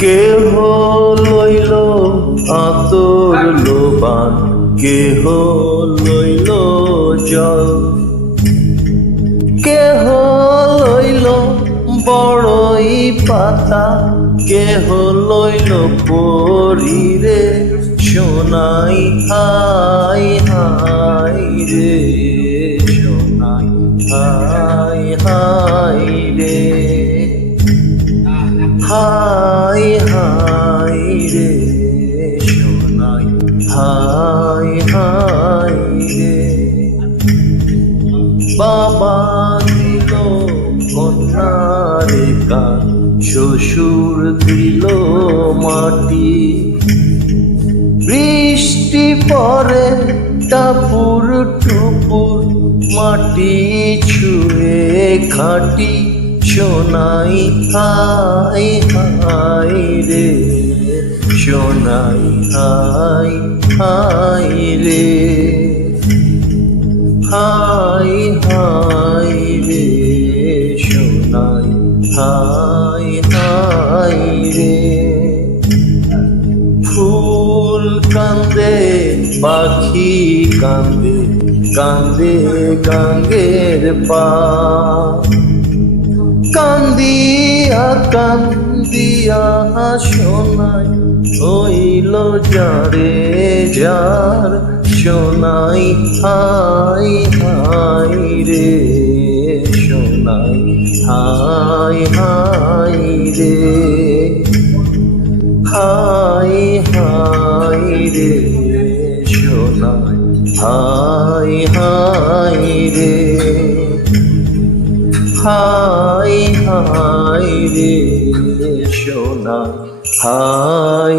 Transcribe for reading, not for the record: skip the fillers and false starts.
কেহ লইল আতর লোবান, কেহ লইল জল, কেহ লইল বড়ই পাতা, কেহ লইল পরিরে সোনাই হাই হাই রে, সোনাই হাই হাই রে, হাই হাই রে, সোনাই হাই হাই রে। বাবা দিল কন্যারে কান, শ্বশুর দিল মাটি, বৃষ্টি পরে টাপুর টুপুর, মাটি ছুঁয়ে খাটি সোনাই হাই হাই রে, সোনাই হাই হাই রে, হাই হাই রে, সোনাই হাই হাই রে। ফুল কান্দে পাখি কান্দে, কান্দে গাঙ্গের পা, কান্দিয়া কান্দিয়া সোনাই হইল যারে যার, সোনাই হাই হাই রে, সোনাই হাই হাই রে, হাই হাই রে, সোনাই হাই হাই রে, হাই হাই রে, সোনাই হাই